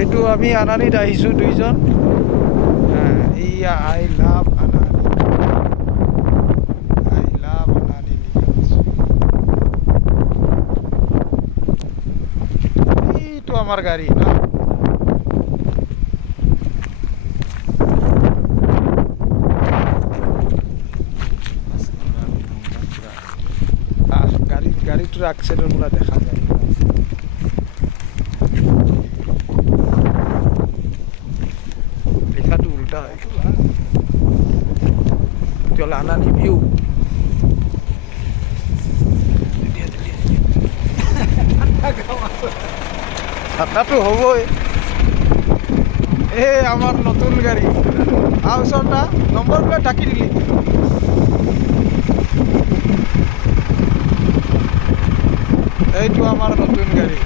এইটো আমি আনানীত আহিছোঁ দুইজন। এইয়া আই লাভ আনানী, আই লাভ আনানী লিখা আছে। এইটো আমাৰ গাড়ী না। গাড়ীটোৰ আগচাইডৰ পৰা দেখা যায়। লিখাটো উল্টা হয় তেতিয়াহ'লে আনানী ভিউ। ছাতাটো হ'বই। এই আমাৰ নতুন গাড়ী ওচৰটা নম্বৰ প্লেট ঢাকি দিলি। এইটো আমাৰ নতুন গাড়ী।